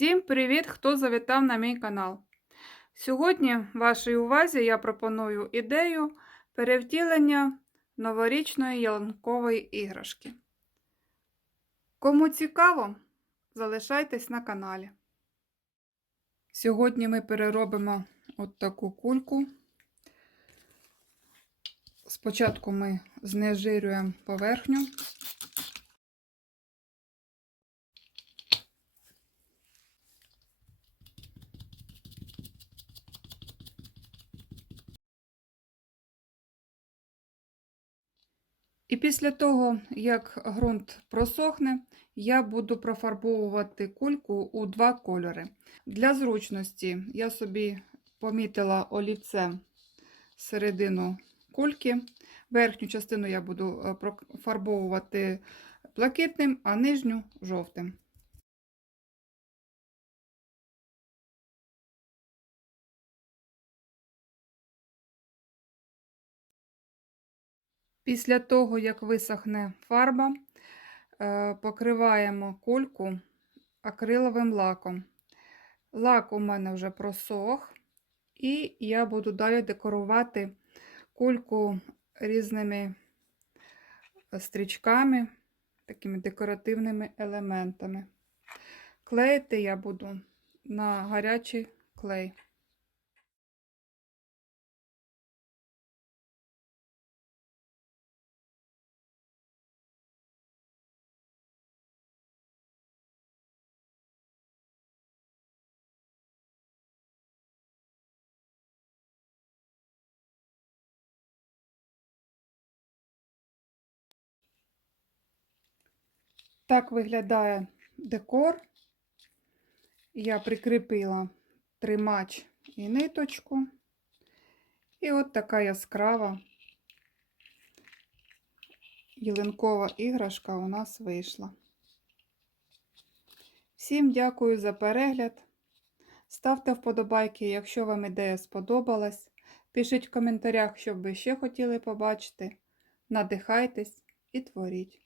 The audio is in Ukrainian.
Всім привіт, хто завітав на мій канал. Сьогодні вашій увазі я пропоную ідею перевтілення новорічної ялинкової іграшки. Кому цікаво, залишайтесь на каналі. Сьогодні ми переробимо от таку кульку. Спочатку ми знежирюємо поверхню. І після того, як ґрунт просохне, я буду профарбовувати кульку у два кольори. Для зручності я собі помітила олівцем середину кульки. Верхню частину я буду е, профарбовувати блакитним, а нижню жовтим. Після того, як висохне фарба, е, покриваємо кульку акриловим лаком. Лак у мене вже просох, і я буду далі декорувати кульку різними стрічками, такими декоративними елементами. Клеїти я буду на гарячий клей. Так виглядає декор. Я прикріпила тримач і ниточку. І от така яскрава ялинкова іграшка у нас вийшла. Всім дякую за перегляд. Ставте вподобайки, якщо вам ідея сподобалась. Пишіть в коментарях, що б ви ще хотіли побачити. Надихайтесь і творіть.